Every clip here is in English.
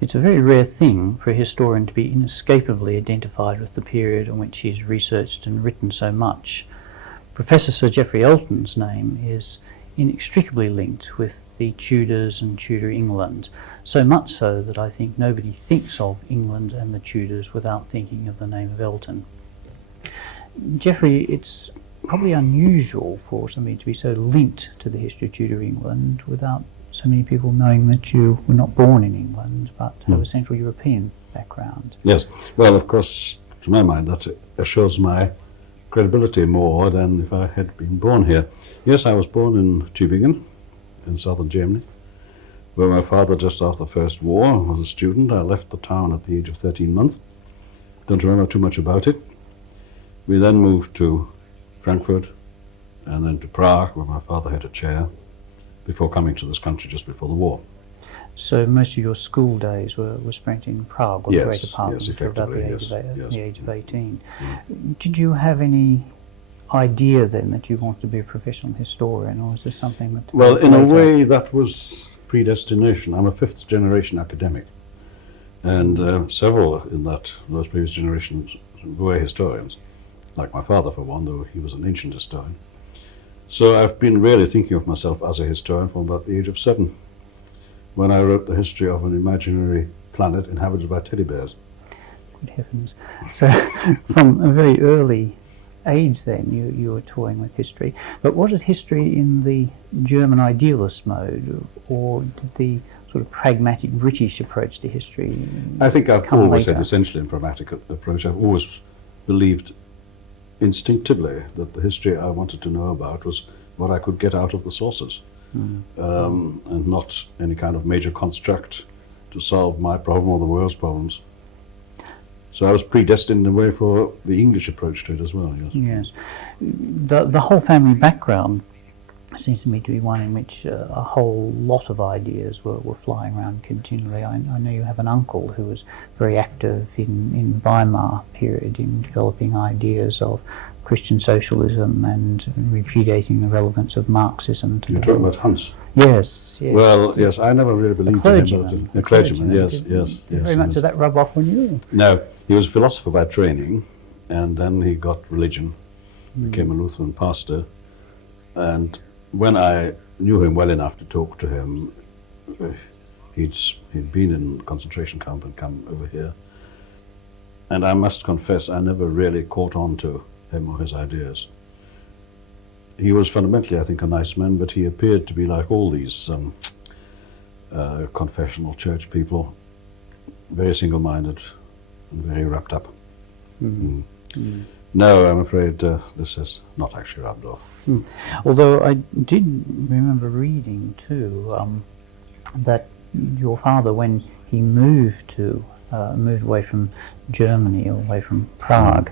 It's a very rare thing for a historian to be inescapably identified with the period in which he's researched and written so much. Professor Sir Geoffrey Elton's name is inextricably linked with the Tudors and Tudor England, so much so that I think nobody thinks of England and the Tudors without thinking of the name of Elton. Geoffrey, it's probably unusual for somebody to be so linked to the history of Tudor England without so many people knowing that you were not born in England but have a Central European background. Yes, well, of course, to my mind, that shows my credibility more than if I had been born here. Yes, I was born in Tübingen, in southern Germany, where my father, just after the First War, was a student. I left the town at the age of 13 months. Don't remember too much about it. We then moved to Frankfurt and then to Prague, where my father had a chair, before coming to this country just before the war. So most of your school days were spent in Prague, or the greater part, until about the age of 18. Did you have any idea then that you wanted to be a professional historian, or was this something that... Well, in a way, that was predestination. I'm a fifth generation academic, and several in those previous generations were historians, like my father for one, though he was an ancient historian. So I've been really thinking of myself as a historian from about the age of 7, when I wrote the history of an imaginary planet inhabited by teddy bears. Good heavens. So from a very early age then you were toying with history. But was it history in the German idealist mode, or did the sort of pragmatic British approach to history I think I've come always later? had essentially a pragmatic approach. I've always believed instinctively that the history I wanted to know about was what I could get out of the sources. And not any kind of major construct to solve my problem or the world's problems. So I was predestined in a way for the English approach to it as well, yes. Yes. The whole family background seems to me to be one in which a whole lot of ideas were flying around continually. I know you have an uncle who was very active in Weimar period in developing ideas of Christian socialism and repudiating the relevance of Marxism. You're talking about Hans? Yes, yes. Well, yes, I never really believed in him. A clergyman, yes. Very much did that rub off on you? No, he was a philosopher by training, and then he got religion, became a Lutheran pastor, and when I knew him well enough to talk to him, he'd been in the concentration camp and come over here, and I must confess I never really caught on to him or his ideas. He was fundamentally, I think, a nice man, but he appeared to be like all these confessional church people, very single-minded and very wrapped up. No, I'm afraid this has not actually rubbed off. Although I did remember reading too that your father, when he moved away from Germany, or away from Prague,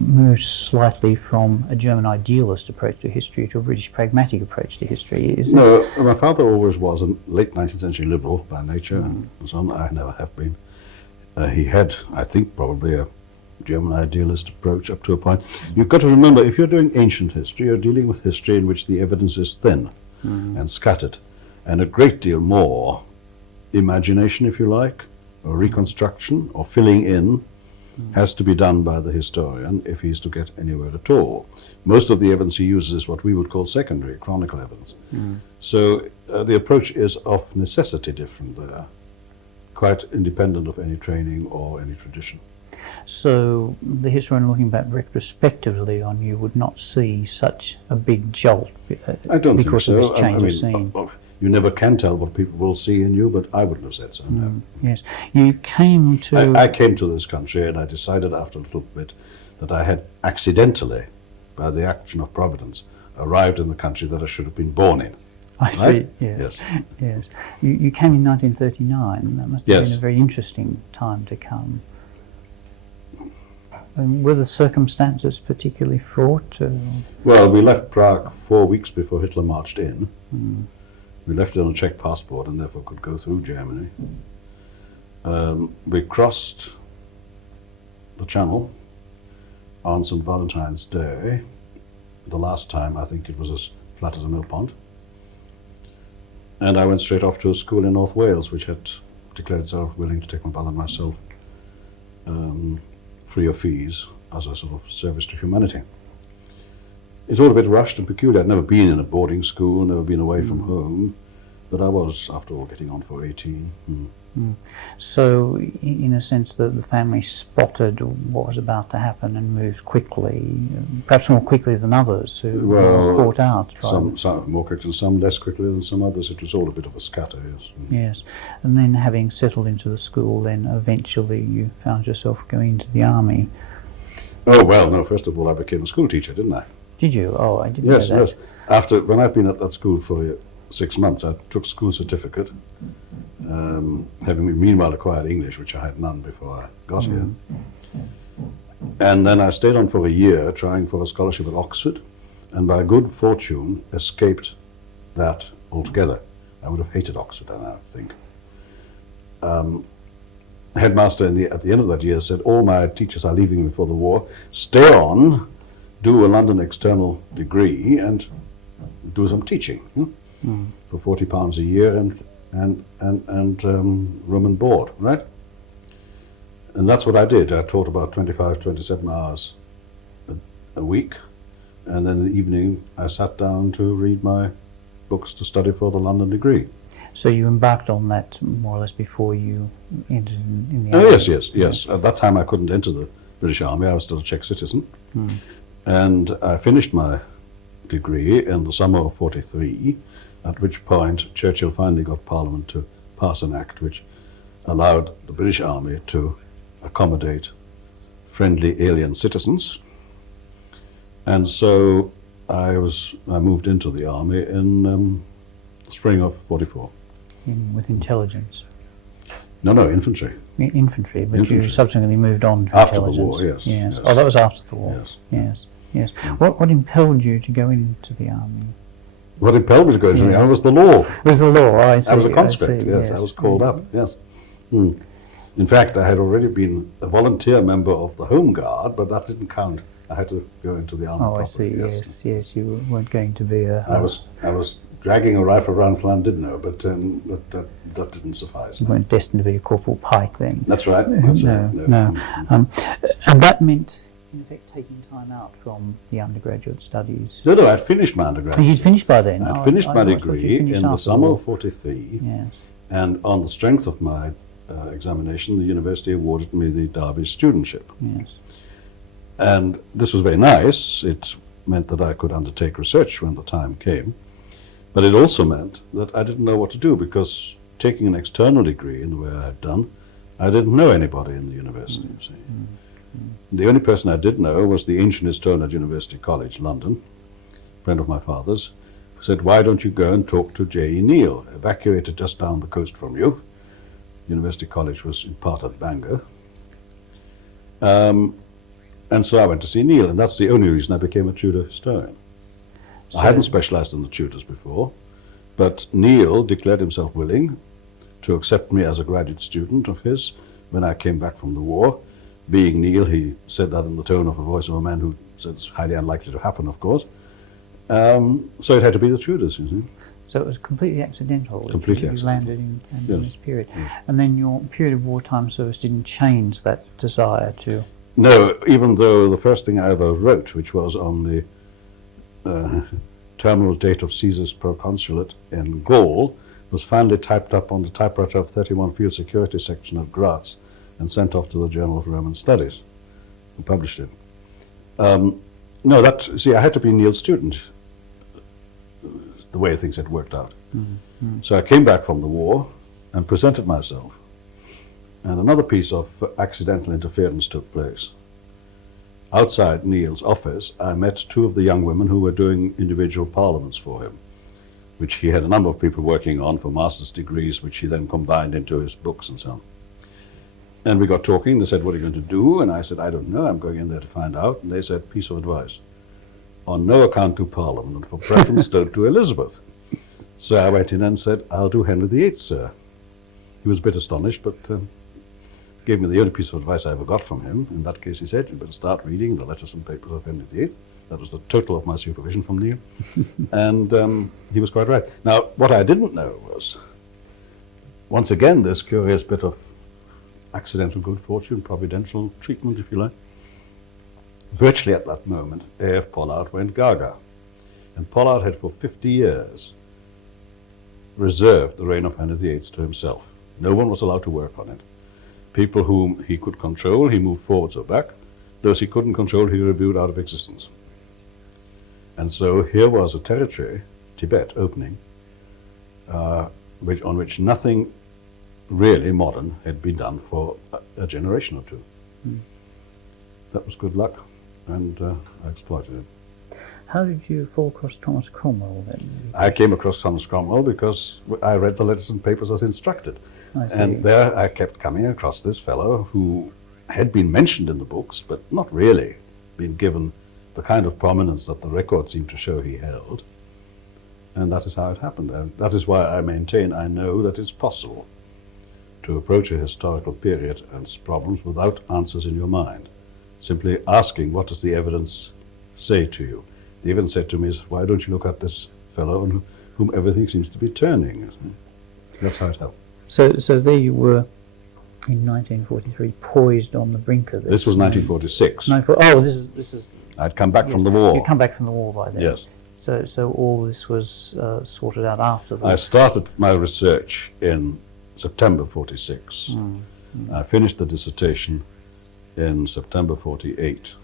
moved slightly from a German idealist approach to history to a British pragmatic approach to history. No, my father always was a late 19th century liberal by nature, and so on. I never have been. He had, I think, probably a German idealist approach up to a point. You've got to remember, if you're doing ancient history, you're dealing with history in which the evidence is thin and scattered, and a great deal more imagination, if you like, or reconstruction, or filling in, has to be done by the historian if he's to get anywhere at all. Most of the evidence he uses is what we would call secondary, chronicle evidence. So the approach is of necessity different there, quite independent of any training or any tradition. So the historian looking back retrospectively on you would not see such a big jolt I don't because think of so. this change of scene. You never can tell what people will see in you, but I wouldn't have said so, no. Yes. You came to... I came to this country and I decided after a little bit that I had accidentally, by the action of Providence, arrived in the country that I should have been born in. I see, yes. You came in 1939. That must have been a very interesting time to come. Were the circumstances particularly fraught? Well, we left Prague 4 weeks before Hitler marched in. We left it on a Czech passport and therefore could go through Germany. We crossed the Channel on St. Valentine's Day. The last time I think it was as flat as a mill pond. And I went straight off to a school in North Wales, which had declared itself willing to take my brother and myself free of fees as a sort of service to humanity. It's all a bit rushed and peculiar. I'd never been in a boarding school, never been away from home, but I was, after all, getting on for 18. So, in a sense, the family spotted what was about to happen and moved quickly, perhaps more quickly than others who were caught out. Some more quickly, some less quickly than some others. It was all a bit of a scatter, yes. Yes, and then having settled into the school, then eventually you found yourself going into the army. Oh, well, no, first of all, I became a school teacher, didn't I? Did you? Oh, I didn't know that. Yes. When I'd been at that school for 6 months, I took school certificate, having meanwhile acquired English, which I had none before I got here. And then I stayed on for a year trying for a scholarship at Oxford, and by good fortune escaped that altogether. I would have hated Oxford, I now think. Headmaster at the end of that year said, all my teachers are leaving before the war, stay on, do a London external degree and do some teaching for £40 a year and room and board, right? And that's what I did. I taught about 25, 27 hours a week, and then in the evening I sat down to read my books to study for the London degree. So you embarked on that more or less before you entered in the army? Oh, yes. At that time I couldn't enter the British Army. I was still a Czech citizen. And I finished my degree in the summer of '43, at which point Churchill finally got Parliament to pass an act which allowed the British Army to accommodate friendly alien citizens. And so I moved into the army in spring of '44. With intelligence? No, infantry. Infantry, but Infantry. you subsequently moved on to after intelligence. the war, yes. Oh, that was after the war. Yes. Yes. What impelled you to go into the army? What impelled me to go into the army was the law. It was the law, I see. I was a conscript, yes. I was called up, yes. In fact, I had already been a volunteer member of the Home Guard, but that didn't count. I had to go into the army properly. I see, yes. You weren't going to be a... I was dragging a rifle around the land, didn't know, but that didn't suffice. You weren't destined to be a Corporal Pike then? That's right. No. And that meant, in effect, taking time out from the undergraduate studies. No, I'd finished my undergraduate. You'd finished by then? I'd finished my degree in the summer of '43. Yes. And on the strength of my examination, the university awarded me the Derby studentship. Yes. And this was very nice. It meant that I could undertake research when the time came. But it also meant that I didn't know what to do, because taking an external degree in the way I had done, I didn't know anybody in the university. The only person I did know was the ancient historian at University College, London, a friend of my father's, who said, why don't you go and talk to J.E. Neal, evacuated just down the coast from you. University College was in part at Bangor. And so I went to see Neal, and that's the only reason I became a Tudor historian. I hadn't specialised in the Tudors before, but Neal declared himself willing to accept me as a graduate student of his when I came back from the war. Being Neal, he said that in the tone of a voice of a man who said it's highly unlikely to happen, of course. So it had to be the Tudors, you see. So it was completely accidental. Completely you accidental. landed in this period. Yes. And then your period of wartime service didn't change that desire to... No, even though the first thing I ever wrote, which was on the terminal date of Caesar's proconsulate in Gaul, was finally typed up on the typewriter of 31 Field Security Section at Graz and sent off to the Journal of Roman Studies, who published it. I had to be Neal's student, the way things had worked out. So I came back from the war and presented myself. And another piece of accidental interference took place. Outside Neal's office, I met two of the young women who were doing individual parliaments for him, which he had a number of people working on for master's degrees, which he then combined into his books and so on. And we got talking. They said, what are you going to do? And I said, I don't know. I'm going in there to find out. And they said, piece of advice. On no account do Parliament, and for preference don't do Elizabeth. So I went in and said, I'll do Henry VIII, sir. He was a bit astonished, but gave me the only piece of advice I ever got from him. In that case, he said, you better start reading the letters and papers of Henry VIII. That was the total of my supervision from Neal. And he was quite right. Now, what I didn't know was once again, this curious bit of accidental good fortune, providential treatment, if you like. Virtually at that moment, A.F. Pollard went gaga. And Pollard had for 50 years reserved the reign of Henry VIII to himself. No one was allowed to work on it. People whom he could control, he moved forwards or back. Those he couldn't control, he reviewed out of existence. And so here was a territory, Tibet, opening, on which nothing really modern had been done for a generation or two. That was good luck, and I exploited it. How did you fall across Thomas Cromwell then? I came across Thomas Cromwell because I read the letters and papers as instructed. I see. And there I kept coming across this fellow who had been mentioned in the books, but not really been given the kind of prominence that the records seem to show he held. And that is how it happened. And that is why I maintain I know that it's possible to approach a historical period and its problems without answers in your mind. Simply asking, what does the evidence say to you? The evidence said to me is, why don't you look at this fellow on whom everything seems to be turning? That's how it happened. So there you were in 1943, poised on the brink of this. This was 1946. This is. I'd come back from the war. You'd come back from the war by then. Yes. So all this was sorted out after the I started my research in September 46. I finished the dissertation in September 48,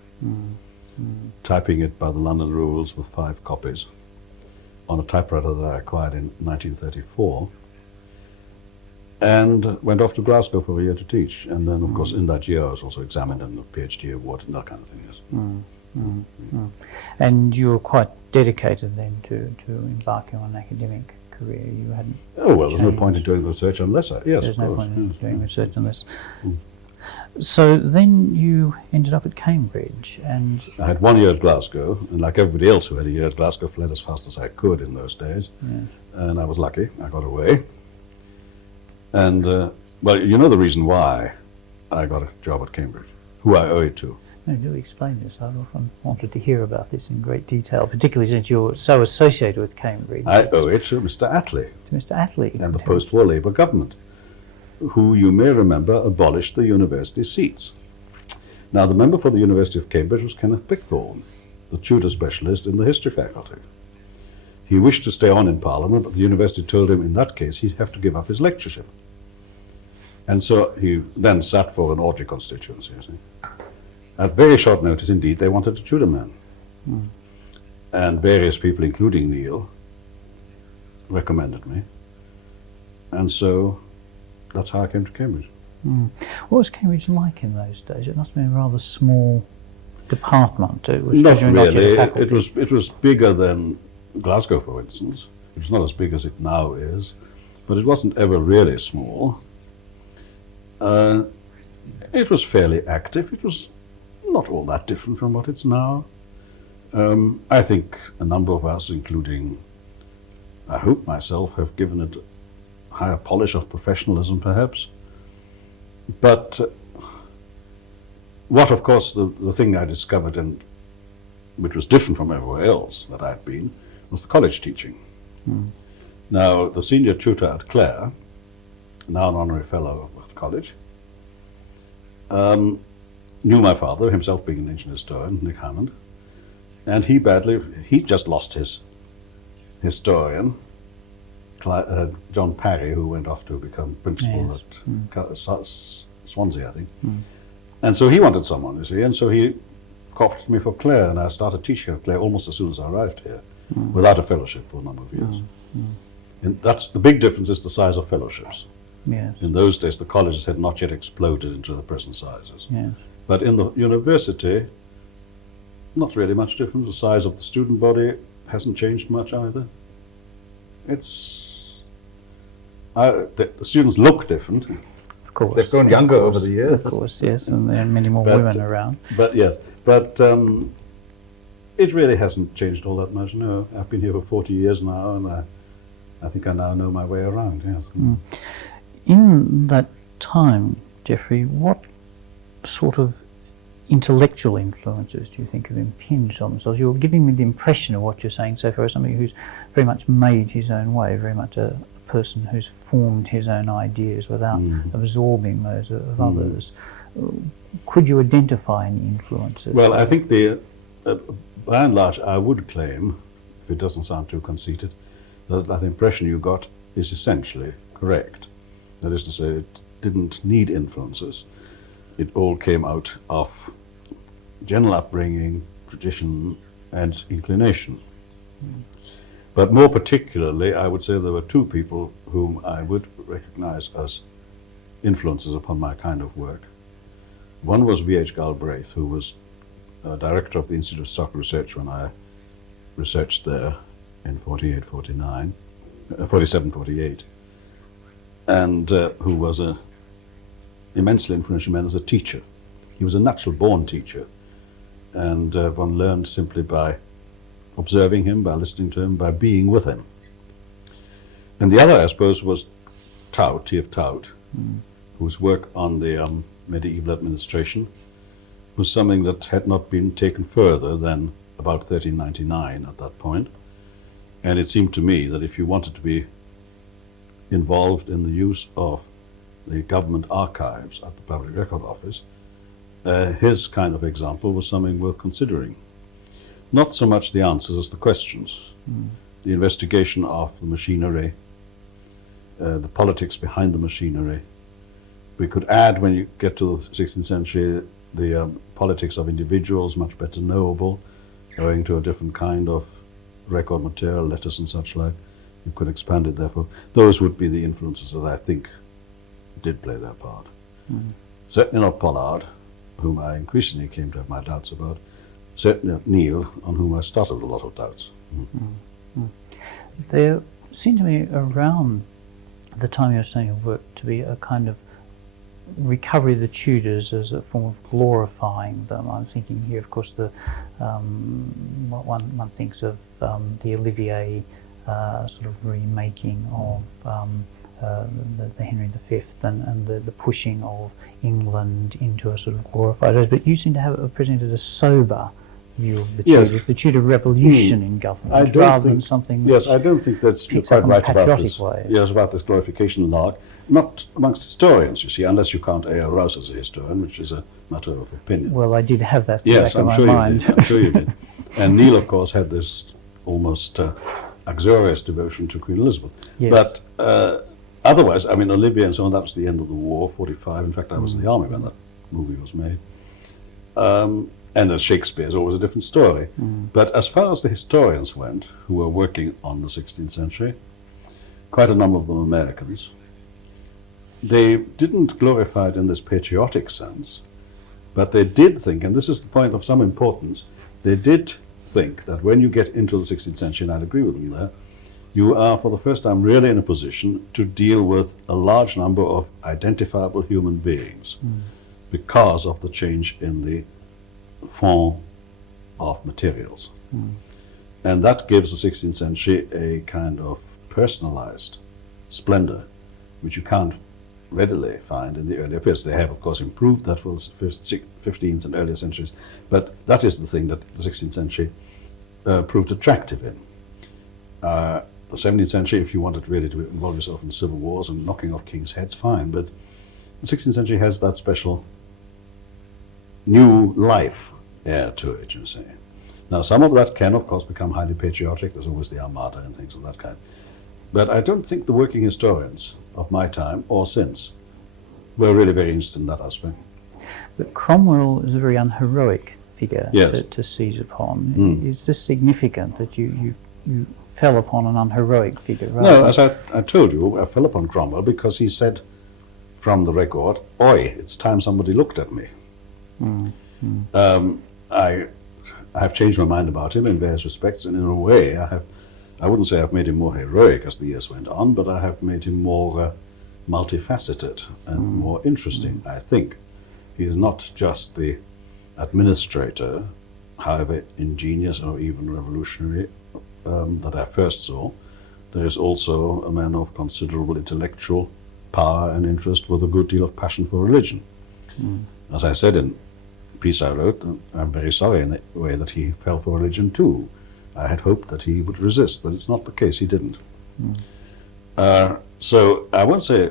typing it by the London rules with 5 copies on a typewriter that I acquired in 1934, and went off to Glasgow for a year to teach. And then, of course, in that year I was also examined and a PhD award and that kind of thing. Yes. And you were quite dedicated then to embarking on an academic career. You hadn't. Oh well, there's no point in doing the research unless I. Yes, there's of no course. point in doing research unless. So then you ended up at Cambridge, and I had 1 year at Glasgow, and like everybody else who had a year at Glasgow, fled as fast as I could in those days. Yes. And I was lucky; I got away. And well, you know the reason why I got a job at Cambridge, who I owe it to. No, do explain this. I've often wanted to hear about this in great detail, particularly since you're so associated with Cambridge. I owe it to Mr. Attlee. To Mr. Attlee. And the post-war Labour government, who you may remember abolished the university seats. Now, the member for the University of Cambridge was Kenneth Pickthorne, the Tudor specialist in the history faculty. He wished to stay on in Parliament, but the university told him in that case he'd have to give up his lectureship. And so he then sat for an ordinary constituency, you see. At very short notice, indeed, they wanted a Tudor man. And various people, including Neil, recommended me. And so that's how I came to Cambridge. What was Cambridge like in those days? It must have been a rather small department. It was Not presumably really. not just a faculty. It was bigger than Glasgow, for instance. It was not as big as it now is, but it wasn't ever really small. It was fairly active. It was not all that different from what it's now. I think a number of us, including, I hope myself, have given it a higher polish of professionalism, perhaps. But what, of course, the thing I discovered, and which was different from everywhere else that I'd been, was the college teaching. Now, the senior tutor at Clare, now an honorary fellow at college, knew my father, himself being an ancient historian, Nick Hammond, and he just lost his historian, John Parry, who went off to become principal at Swansea, I think. And so he wanted someone, you see, and so he coopted me for Clare, and I started teaching at Clare almost as soon as I arrived here, without a fellowship for a number of years. And that's the big difference, is the size of fellowships. Yes. In those days, the colleges had not yet exploded into the present sizes. Yes. But in the university, not really much difference. The size of the student body hasn't changed much either. The students look different. Of course. They've grown younger over the years. Of course, yes, and there are many more women around. But yes, it really hasn't changed all that much. No, I've been here for 40 years now, and I think I now know my way around. Yes. In that time, Geoffrey, what sort of intellectual influences do you think have impinged on themselves? You're giving me the impression of what you're saying so far as somebody who's very much made his own way, very much a person who's formed his own ideas without absorbing those of others. Could you identify any influences? Well, I think by and large, I would claim, if it doesn't sound too conceited, that impression you got is essentially correct. That is to say, it didn't need influences. It all came out of general upbringing, tradition, and inclination. But more particularly, I would say there were two people whom I would recognize as influences upon my kind of work. One was V.H. Galbraith, who was director of the Institute of Historical Research when I researched there in 47, 48, and who was an immensely influential man as a teacher. He was a natural-born teacher, and one learned simply by observing him, by listening to him, by being with him. And the other, I suppose, was Tout, T.F. Tout, whose work on the medieval administration was something that had not been taken further than about 1399 at that point. And it seemed to me that if you wanted to be involved in the use of the government archives at the Public Record Office, his kind of example was something worth considering. Not so much the answers as the questions. The investigation of the machinery, the politics behind the machinery. We could add, when you get to the 16th century, the politics of individuals, much better knowable, owing to a different kind of record material, letters and such like. You could expand it, therefore. Those would be the influences that I think did play their part. Certainly not Pollard, whom I increasingly came to have my doubts about. Certainly not Neil, on whom I started with a lot of doubts. There seemed to me around the time you were saying your work to be a kind of recovery of the Tudors as a form of glorifying them. I'm thinking here, of course, the one thinks of the Olivier sort of remaking of the Henry V and the pushing of England into a sort of glorified age. But you seem to have presented a sober view of the Tudors, the Tudor Revolution in government, rather than something. Yes, I don't think that's you're quite right about this. Way. Yes, about this glorification lark. Not amongst historians, you see, unless you count A.R. Rouse as a historian, which is a matter of opinion. Well, I did have that in the back of my mind. I'm sure you did. And Neil, of course, had this almost uxorious devotion to Queen Elizabeth. Yes. But otherwise, I mean, Olivier and so on, that was the end of the war, 45. In fact, I was in the army when that movie was made. And as Shakespeare is always a different story. But as far as the historians went, who were working on the 16th century, quite a number of them Americans, they didn't glorify it in this patriotic sense, but they did think, and this is the point of some importance, they did think that when you get into the 16th century, and I'd agree with them there, you are for the first time really in a position to deal with a large number of identifiable human beings because of the change in the form of materials. And that gives the 16th century a kind of personalized splendor, which you can't readily find in the earlier periods. They have, of course, improved that for the 15th and earlier centuries, but that is the thing that the 16th century proved attractive in. The 17th century, if you wanted really to involve yourself in civil wars and knocking off kings' heads, fine, but the 16th century has that special new life air to it, you see. Now, some of that can, of course, become highly patriotic. There's always the Armada and things of that kind. But I don't think the working historians of my time or since were really very interested in that aspect. But Cromwell is a very unheroic figure to seize upon. Is this significant that you fell upon an unheroic figure? No, as I told you, I fell upon Cromwell because he said from the record, "Oi, it's time somebody looked at me." I have changed my mind about him in various respects, and in a way I wouldn't say I've made him more heroic as the years went on, but I have made him more multifaceted and more interesting, I think. He is not just the administrator, however ingenious or even revolutionary, that I first saw. There is also a man of considerable intellectual power and interest with a good deal of passion for religion. As I said in a piece I wrote, I'm very sorry in the way that he fell for religion too. I had hoped that he would resist, but it's not the case, he didn't. So I won't say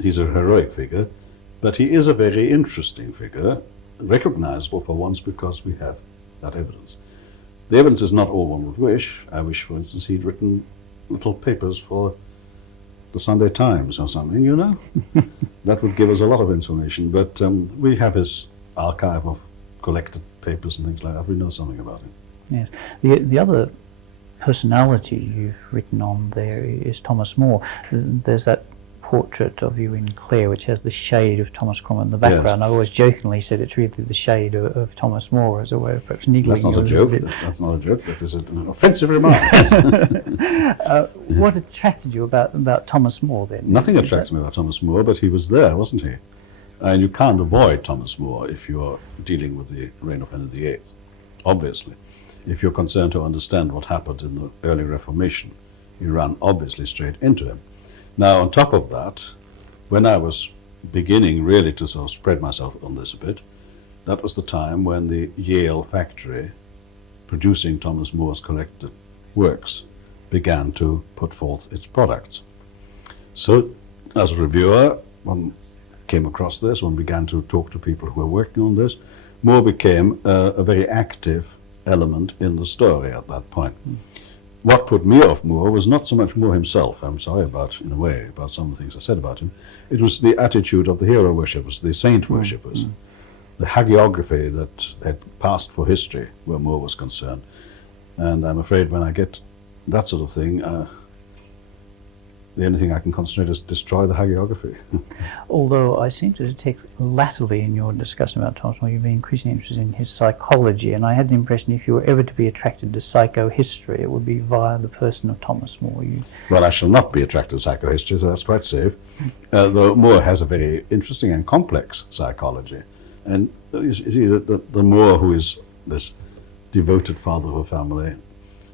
he's a heroic figure, but he is a very interesting figure, recognizable for once because we have that evidence. The evidence is not all one would wish. I wish, for instance, he'd written little papers for the Sunday Times or something, you know? That would give us a lot of information, but we have his archive of collected papers and things like that. We know something about him. Yes. The other personality you've written on there is Thomas More. There's that portrait of you in Clare which has the shade of Thomas Cromwell in the background. Yes. I always jokingly said it's really the shade of Thomas More as a way of perhaps niggling. That's not a joke. That's not a joke. That is an offensive remark. What attracted you about Thomas More then? Nothing attracts me about Thomas More, but he was there, wasn't he? And you can't avoid Thomas More if you're dealing with the reign of Henry VIII, obviously. If you're concerned to understand what happened in the early Reformation, you run obviously straight into him. Now, on top of that, when I was beginning really to sort of spread myself on this a bit, that was the time when the Yale factory producing Thomas More's collected works began to put forth its products. So, as a reviewer, one came across this, one began to talk to people who were working on this. More became a very active element in the story at that point. What put me off More was not so much More himself, I'm sorry about, in a way, about some of the things I said about him. It was the attitude of the hero worshippers, the saint worshippers, the hagiography that had passed for history where More was concerned. And I'm afraid when I get that sort of thing, the only thing I can concentrate is destroy the hagiography. Although I seem to detect latterly in your discussion about Thomas More, you've been increasingly interested in his psychology, and I had the impression if you were ever to be attracted to psychohistory, it would be via the person of Thomas More. Well, I shall not be attracted to psychohistory, so that's quite safe. Though More has a very interesting and complex psychology. And you see, the More who is this devoted father of a family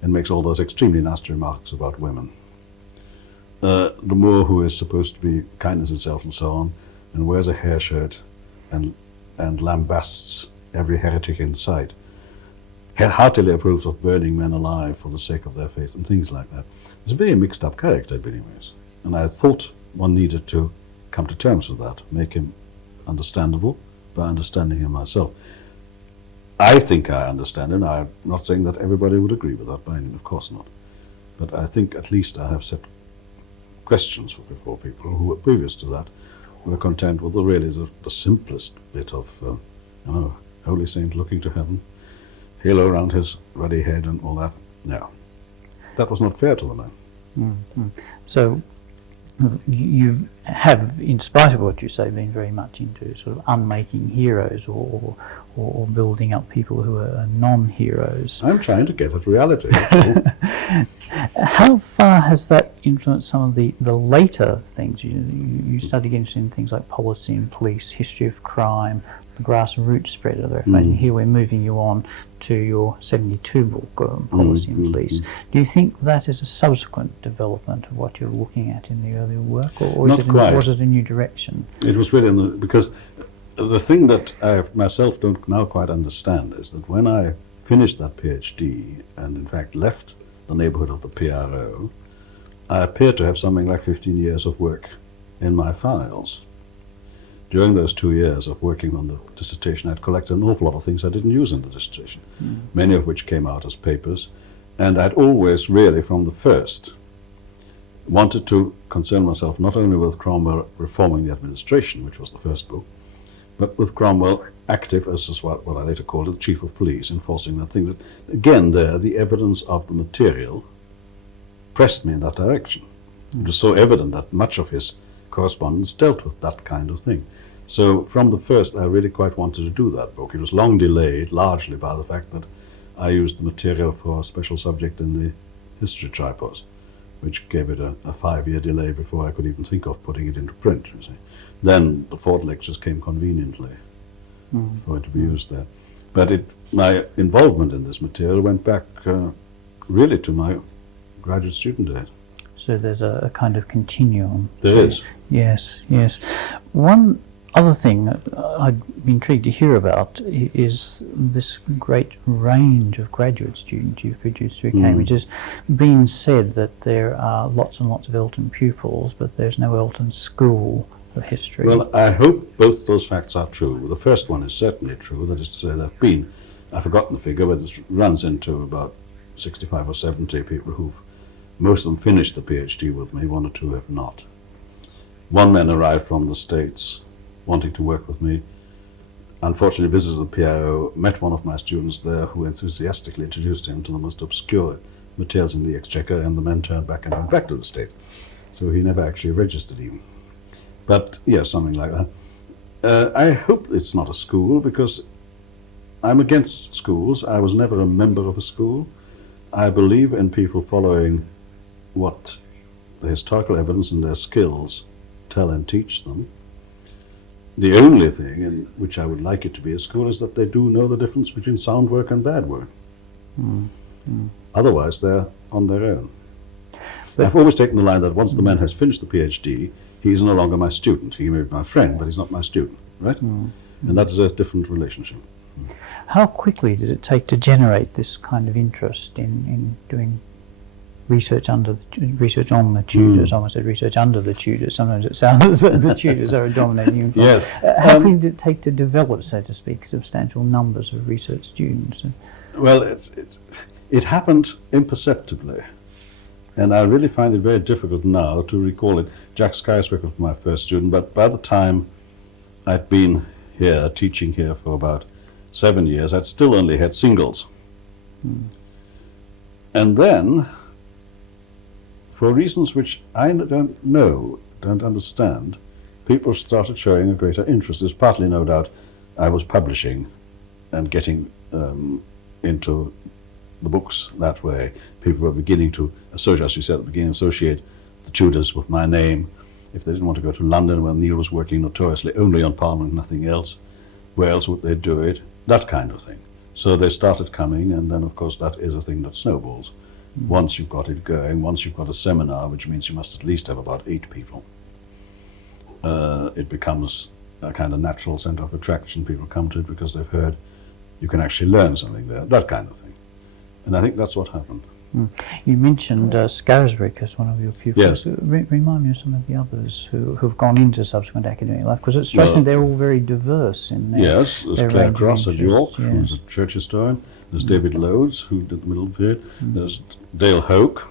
and makes all those extremely nasty remarks about women. The Moor who is supposed to be kindness itself and so on, and wears a hair shirt and lambasts every heretic in sight, heartily approves of burning men alive for the sake of their faith and things like that. It's a very mixed up character in many ways, and I thought one needed to come to terms with that, make him understandable by understanding him myself. I think I understand him. I'm not saying that everybody would agree with that by any means, of course not, but I think at least I have set questions for people who were previous to that were content with the simplest bit of holy saint looking to heaven, halo around his ruddy head and all that. No, that was not fair to the man. Mm-hmm. So you have, in spite of what you say, been very much into sort of unmaking heroes or building up people who are non-heroes. I'm trying to get at reality. How far has that influenced some of the later things? You studied in things like policy and police, history of crime, the grassroots spread of the Reformation. Here we're moving you on to your 72 book, Policy and Police. Do you think that is a subsequent development of what you're looking at in the earlier work, or was it a new direction? It was really because the thing that I myself don't now quite understand is that when I finished that PhD and in fact left the neighborhood of the PRO, I appeared to have something like 15 years of work in my files. During those 2 years of working on the dissertation, I'd collected an awful lot of things I didn't use in the dissertation, many of which came out as papers, and I'd always really, from the first, wanted to concern myself not only with Cromwell reforming the administration, which was the first book, but with Cromwell active as what I later called it, chief of police, enforcing that thing. That, again, there, the evidence of the material pressed me in that direction. It was so evident that much of his correspondence dealt with that kind of thing. So from the first, I really quite wanted to do that book. It was long delayed, largely by the fact that I used the material for a special subject in the history tripos, which gave it a 5-year delay before I could even think of putting it into print, you see. Then the Ford lectures came conveniently for it to be used there. But my involvement in this material went back really to my graduate student days. So there's a kind of continuum. There is. Yes, yes. One other thing I'd be intrigued to hear about is this great range of graduate students you've produced through Cambridge. There's been said that there are lots and lots of Elton pupils, but there's no Elton School of History. Well, I hope both those facts are true. The first one is certainly true, that is to say there have been, I've forgotten the figure, but it runs into about 65 or 70 people who've, most of them finished the PhD with me, one or two have not. One man arrived from the States wanting to work with me, unfortunately visited the PIO, met one of my students there who enthusiastically introduced him to the most obscure materials in the Exchequer, and the man turned back and went back to the States. So he never actually registered even. But yes, something like that. I hope it's not a school, because I'm against schools. I was never a member of a school. I believe in people following what the historical evidence and their skills tell and teach them. The only thing in which I would like it to be a school is that they do know the difference between sound work and bad work. Otherwise, they're on their own. But I've always taken the line that once the man has finished the PhD, he's no longer my student. He may be my friend, but he's not my student, right? And that is a different relationship. How quickly did it take to generate this kind of interest in doing research on the Tudors? I almost said research under the Tudors. Sometimes it sounds as though the Tudors are a dominating influence. Yes. How quickly did it take to develop, so to speak, substantial numbers of research students? Well, it happened imperceptibly, and I really find it very difficult now to recall it. Jack Skyswick was my first student, but by the time I'd been here, teaching here for about 7 years, I'd still only had singles. And then, for reasons which I don't understand, people started showing a greater interest. There's partly, no doubt, I was publishing and getting into the books that way. People were beginning to associate, as you said at the beginning, associate the Tudors with my name. If they didn't want to go to London, where Neil was working notoriously only on Parliament, nothing else, where else would they do it? That kind of thing. So they started coming, and then of course that is a thing that snowballs. Once you've got it going, once you've got a seminar, which means you must at least have about 8 people, it becomes a kind of natural center of attraction. People come to it because they've heard you can actually learn something there, that kind of thing. And I think that's what happened. You mentioned Scarisbrick as one of your pupils. Yes. Remind me of some of the others who've gone into subsequent academic life, because it strikes me they're all very diverse in their Yes, there's their Claire range of Cross at York, interests, who's a church historian. There's David Loads, who did the middle period. There's Dale Hoke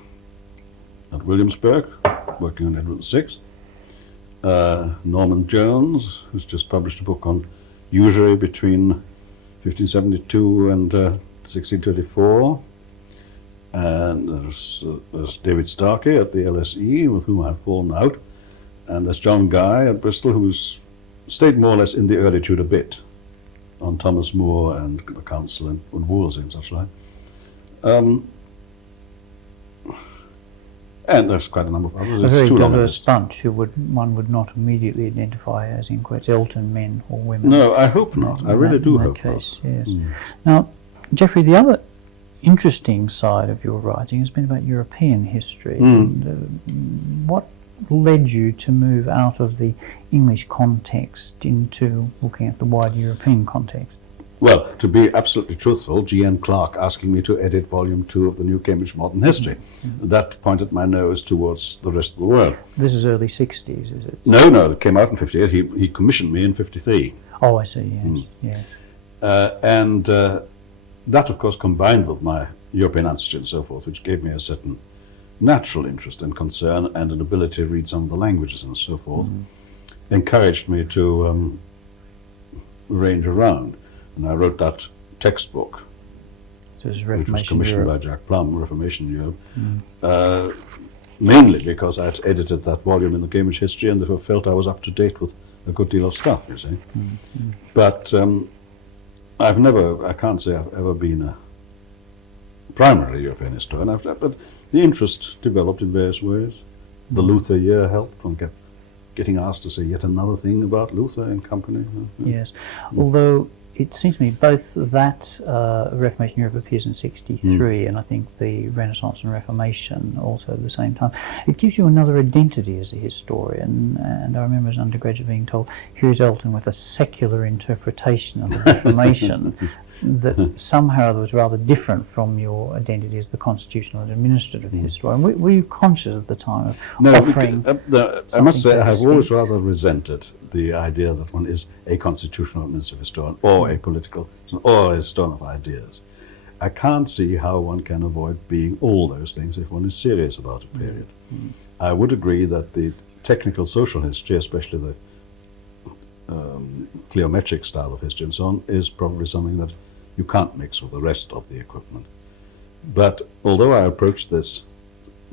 at Williamsburg, working on Edward VI. Norman Jones, who's just published a book on usury between 1572 and 1624. And there's David Starkey at the LSE, with whom I've fallen out. And there's John Guy at Bristol, who's stayed more or less in the early Tudor bit, on Thomas More and the Council and Wolsey and such like. And there's quite a number of others. A It's very too long a diverse list. bunch who one would not immediately identify as, in quotes, Elton men or women. No, I hope not. I really do in that hope case, not. yes. Now, Geoffrey, the other interesting side of your writing has been about European history. And, what led you to move out of the English context into looking at the wider European context? Well, to be absolutely truthful, G.N. Clark asking me to edit Volume 2 of the New Cambridge Modern History. That pointed my nose towards the rest of the world. This is early 60s, is it? No, it came out in 58. He commissioned me in 53. Oh, I see, yes. And that, of course, combined with my European ancestry and so forth, which gave me a certain natural interest and concern and an ability to read some of the languages and so forth, encouraged me to range around. And I wrote that textbook, So it's which was Reformation commissioned Europe. by Jack Plum, Reformation Europe, mainly because I'd edited that volume in the Cambridge History and therefore felt I was up to date with a good deal of stuff, you see. But I can't say I've ever been a primarily European historian, but the interest developed in various ways. The Luther year helped. I kept getting asked to say yet another thing about Luther and company. Yes, although it seems to me both that Reformation Europe appears in 63 and I think the Renaissance and Reformation also at the same time. It gives you another identity as a historian, and I remember as an undergraduate being told, here's Elton with a secular interpretation of the Reformation that somehow was rather different from your identity as the constitutional and administrative historian. Were you conscious at the time of offering I must say so I have distinct? always rather resented the idea that one is a constitutional administrative historian or a political or a historian of ideas. I can't see how one can avoid being all those things if one is serious about a period. I would agree that the technical social history, especially the cliometric style of history and so on, is probably something that you can't mix with the rest of the equipment. But although I approached this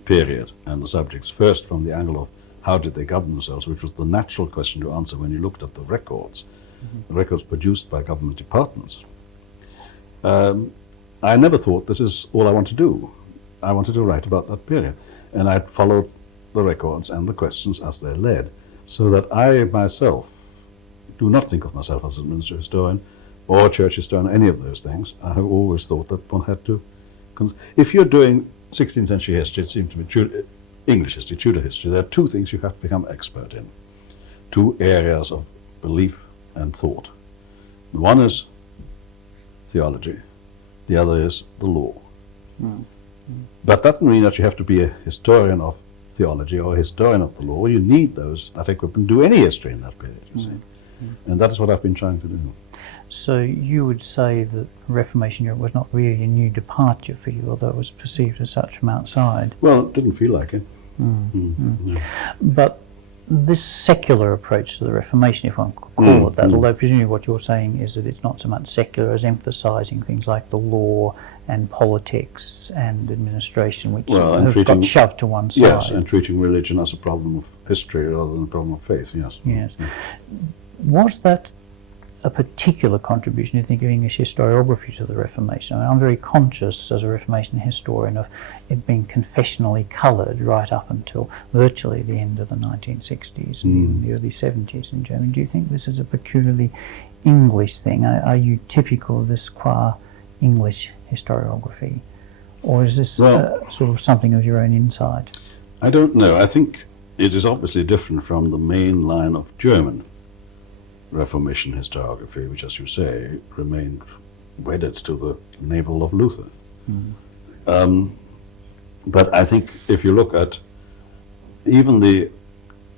period and the subjects first from the angle of how did they govern themselves, which was the natural question to answer when you looked at the records produced by government departments, I never thought this is all I want to do. I wanted to write about that period, and I followed the records and the questions as they led, so that I myself do not think of myself as an administrative historian or church historian, any of those things. I have always thought that one had to... If you're doing 16th century history, it seems to me, English history, Tudor history, there are two things you have to become expert in. Two areas of belief and thought. One is theology, the other is the law. But that doesn't mean that you have to be a historian of theology or a historian of the law. You need those that equipment to do any history in that period, you see. And that is what I've been trying to do. So you would say that Reformation Europe was not really a new departure for you, although it was perceived as such from outside. Well, it didn't feel like it. No. But this secular approach to the Reformation, if one could call it that, although presumably what you're saying is that it's not so much secular as emphasising things like the law and politics and administration, which have got shoved to one side. Yes, and treating religion as a problem of history rather than a problem of faith, yes. Yes. Was that a particular contribution, you think, of English historiography to the Reformation? I mean, I'm very conscious as a Reformation historian of it being confessionally coloured right up until virtually the end of the 1960s and even the early 70s in Germany. Do you think this is a peculiarly English thing? Are you typical of this qua English historiography? Or is this sort of something of your own inside? I don't know. I think it is obviously different from the main line of German Reformation historiography, which, as you say, remained wedded to the navel of Luther. But I think if you look at even the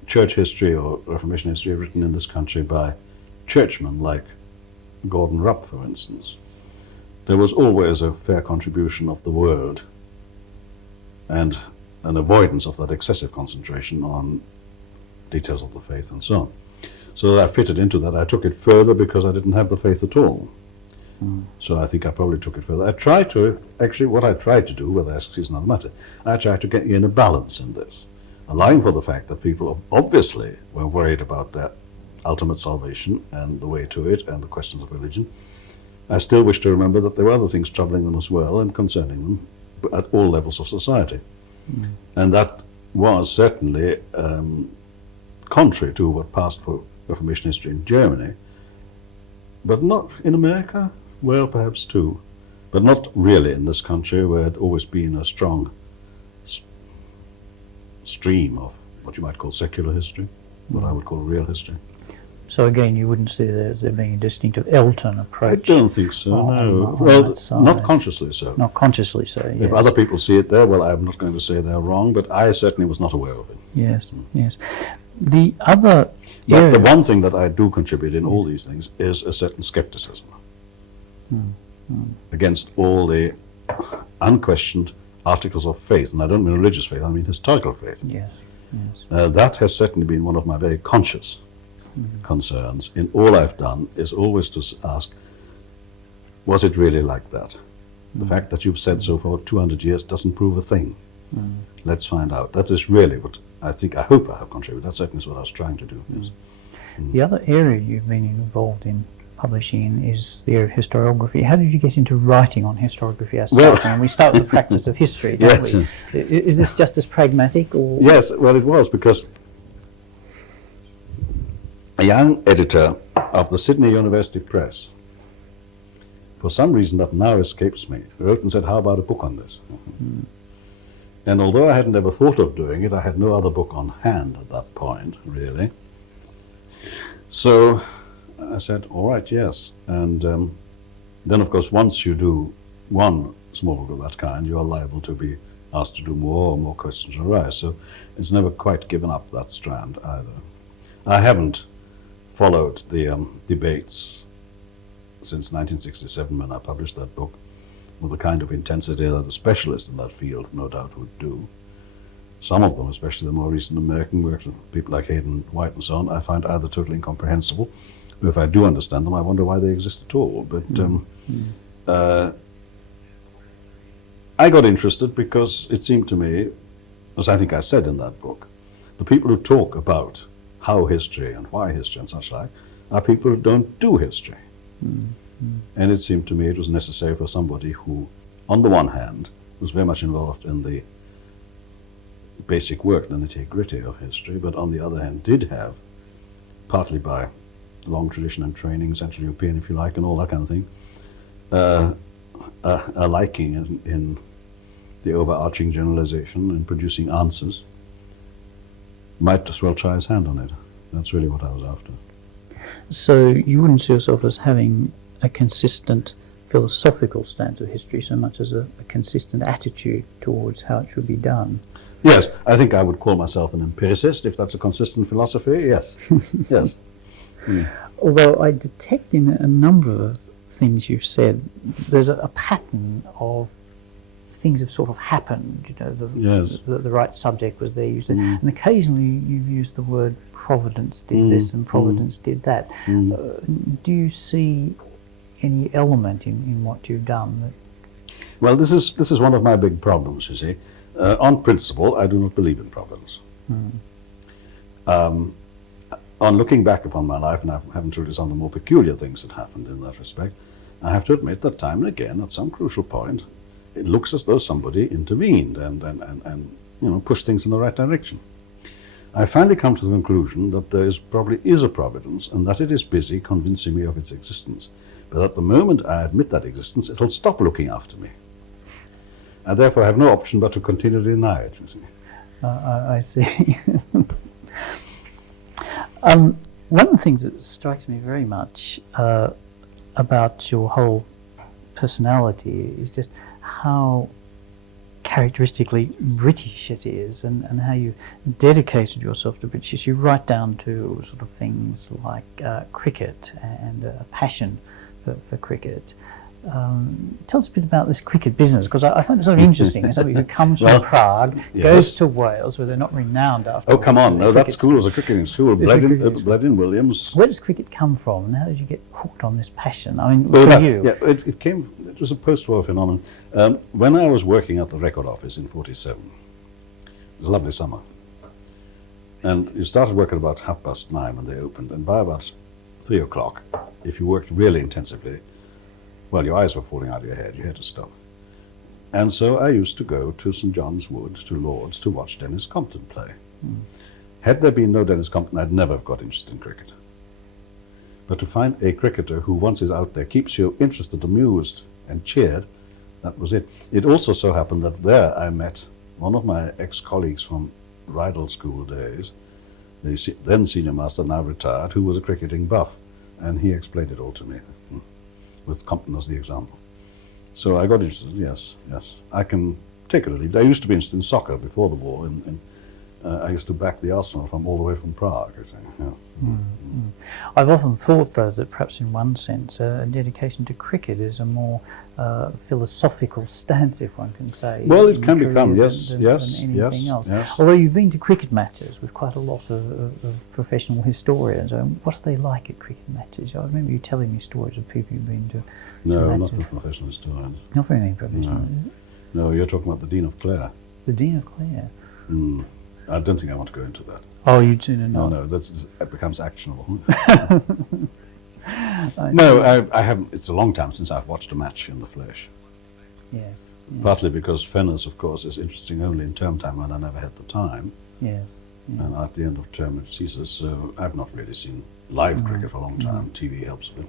church history or Reformation history written in this country by churchmen like Gordon Rupp, for instance, there was always a fair contribution of the world and an avoidance of that excessive concentration on details of the faith and so on. So that I fitted into that. I took it further because I didn't have the faith at all. So I think I probably took it further. I tried to, actually what I tried to do, whether that is another matter, I tried to get in a balance in this, allowing for the fact that people obviously were worried about their ultimate salvation and the way to it and the questions of religion. I still wish to remember that there were other things troubling them as well and concerning them at all levels of society. And that was certainly contrary to what passed for Reformation history in Germany, but not in America, well, perhaps too, but not really in this country where it had always been a strong stream of what you might call secular history, what I would call real history. So again, you wouldn't see there as there being a distinctive Elton approach? I don't think so, no. Well, not consciously so. Not consciously so, yes. If other people see it there, well, I'm not going to say they're wrong, but I certainly was not aware of it. Yes, yes. The other But the one thing that I do contribute in all these things is a certain skepticism against all the unquestioned articles of faith, and I don't mean religious faith, I mean historical faith. Yes, yes. That has certainly been one of my very conscious concerns in all I've done, is always to ask, was it really like that? The fact that you've said so for 200 years doesn't prove a thing. Let's find out. That is really what I hope I have contributed. That certainly is what I was trying to do. Yes. The other area you've been involved in publishing in is the area of historiography. How did you get into writing on historiography as such? And we start with the practice of history, don't we? Is this just as pragmatic? Or? Yes, well, it was because a young editor of the Sydney University Press for some reason that now escapes me, wrote and said, how about a book on this? And although I hadn't ever thought of doing it, I had no other book on hand at that point, really. So I said, all right, yes. And then, of course, once you do one small book of that kind, you are liable to be asked to do more, or more questions arise. So it's never quite given up that strand either. I haven't followed the debates since 1967 when I published that book with the kind of intensity that a specialist in that field no doubt would do. Some of them, especially the more recent American works of people like Hayden White and so on, I find either totally incomprehensible, or if I do understand them, I wonder why they exist at all. But I got interested because it seemed to me, as I think I said in that book, the people who talk about how history and why history and such like are people who don't do history. And it seemed to me it was necessary for somebody who, on the one hand, was very much involved in the basic work, the nitty-gritty of history, but on the other hand did have, partly by long tradition and training, Central European if you like, and all that kind of thing, a liking in the overarching generalization and producing answers, might as well try his hand on it. That's really what I was after. So you wouldn't see yourself as having a consistent philosophical stance of history so much as a consistent attitude towards how it should be done? Yes, I think I would call myself an empiricist, if that's a consistent philosophy, yes. Yes. Although I detect in a number of things you've said, there's a pattern of things have sort of happened, you know, the right subject was there, and occasionally you've used the word Providence did this and Providence did that. Do you see any element in what you've done? Well, this is one of my big problems, you see. On principle, I do not believe in Providence. On looking back upon my life, and I haven't told you some of the more peculiar things that happened in that respect, I have to admit that time and again, at some crucial point, it looks as though somebody intervened and pushed things in the right direction. I finally come to the conclusion that there probably is a providence and that it is busy convincing me of its existence. But at the moment I admit that existence, it'll stop looking after me. I therefore have no option but to continue to deny it, you see. I see. One of the things that strikes me very much about your whole personality is just how characteristically British it is, and how you've dedicated yourself to British history, right down to sort of things like cricket and a passion for cricket. Tell us a bit about this cricket business, because I find it sort of interesting. Somebody who comes from Prague, goes to Wales, where they're not renowned after. Oh, come on! No, that school was a cricketing school. Bled in Williams. Where does cricket come from, and how did you get hooked on this passion? I mean, for you. Yeah, it came. It was a post-war phenomenon. When I was working at the record office in '47, it was a lovely summer, and you started work at about 9:30 when they opened, and by about 3 o'clock, if you worked really intensively, well, your eyes were falling out of your head, you had to stop. And so I used to go to St. John's Wood, to Lord's, to watch Dennis Compton play. Had there been no Dennis Compton, I'd never have got interested in cricket. But to find a cricketer who, once he's out there, keeps you interested, amused, and cheered, that was it. It also so happened that there I met one of my ex-colleagues from Rydal School days, the then senior master, now retired, who was a cricketing buff, and he explained it all to me, with Compton as the example. So I got interested, yes. I can take it or leave it. I used to be interested in soccer before the war, and I used to back the Arsenal from all the way from Prague, I think. Yeah. I've often thought, though, that perhaps in one sense a dedication to cricket is a more philosophical stance, if one can say. Well, it can become, than anything else. Yes. Although you've been to cricket matches with quite a lot of professional historians. What are they like at cricket matches? I remember you telling me stories of people you've been to. No, not with professional historians. Not very many professional. No, you're talking about the Dean of Clare. The Dean of Clare. I don't think I want to go into that. Oh, you do not? No, that becomes actionable. No, I haven't. It's a long time since I've watched a match in the flesh. Yes. Partly because Fenner's, of course, is interesting only in term time, and I never had the time. Yes. And at the end of term it ceases, so I've not really seen live cricket for a long time. TV helps a bit.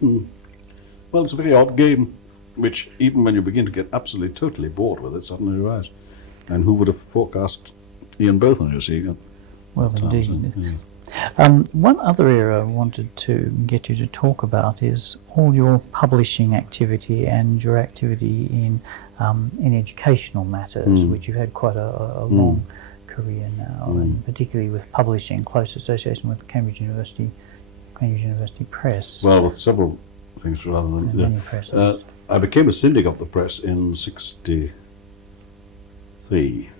Well, it's a very odd game, which even when you begin to get absolutely totally bored with it, suddenly arrives. And who would have forecast Ian Botham, you see? Well, times, indeed. yeah. One other area I wanted to get you to talk about is all your publishing activity and your activity in educational matters, which you've had quite a long career now, and particularly with publishing, close association with Cambridge University Press. Well, with several things rather than... Many presses. I became a syndic of the press in 1963,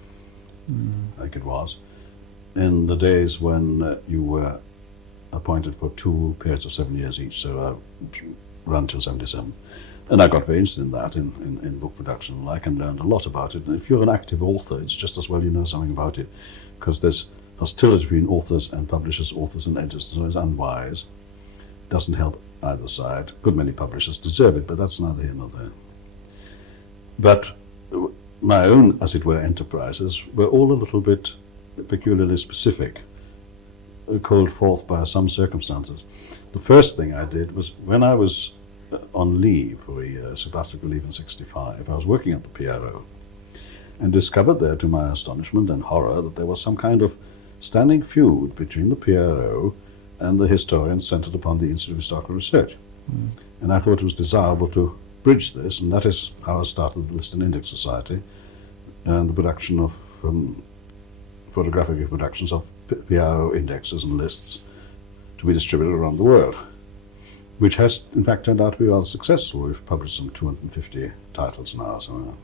I think it was, in the days when you were appointed for 2 periods of 7 years each, so run till 77. And I got very interested in that, in book production and like, and learned a lot about it. And if you're an active author, it's just as well you know something about it, because there's hostility between authors and publishers, authors and editors, so it's unwise. Doesn't help either side. A good many publishers deserve it, but that's neither here nor there. But my own, as it were, enterprises were all a little bit peculiarly specific, called forth by some circumstances. The first thing I did was, when I was on leave for a year, sabbatical leave in 65, I was working at the PRO and discovered there, to my astonishment and horror, that there was some kind of standing feud between the PRO and the historians centered upon the Institute of Historical Research. And I thought it was desirable to bridge this, and that is how I started the List and Index Society and the production of photographic reproductions of PRO indexes and lists to be distributed around the world, which has in fact turned out to be rather successful. We've published some 250 titles now. So,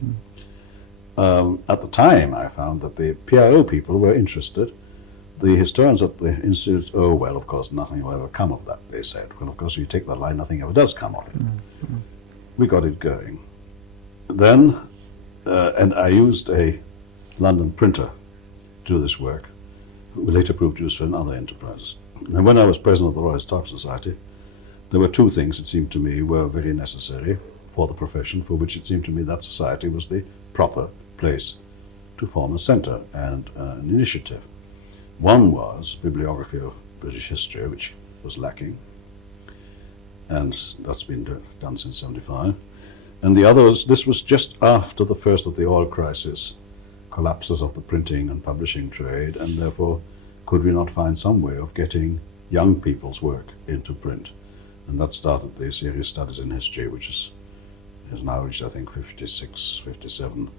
at the time I found that the PRO people were interested. The historians at the Institute, oh well, of course nothing will ever come of that, they said. Well, of course, if you take that line, nothing ever does come of it. We got it going. Then, and I used a London printer to do this work, who later proved useful in other enterprises. And when I was president of the Royal Historical Society, there were 2 things, it seemed to me, were very necessary for the profession, for which it seemed to me that society was the proper place to form a centre and an initiative. One was bibliography of British history, which was lacking, and that's been done since 75. And the other was, this was just after the first of the oil crisis, collapses of the printing and publishing trade, and therefore could we not find some way of getting young people's work into print? And that started the serious studies in history, which has now reached, I think, 56, 57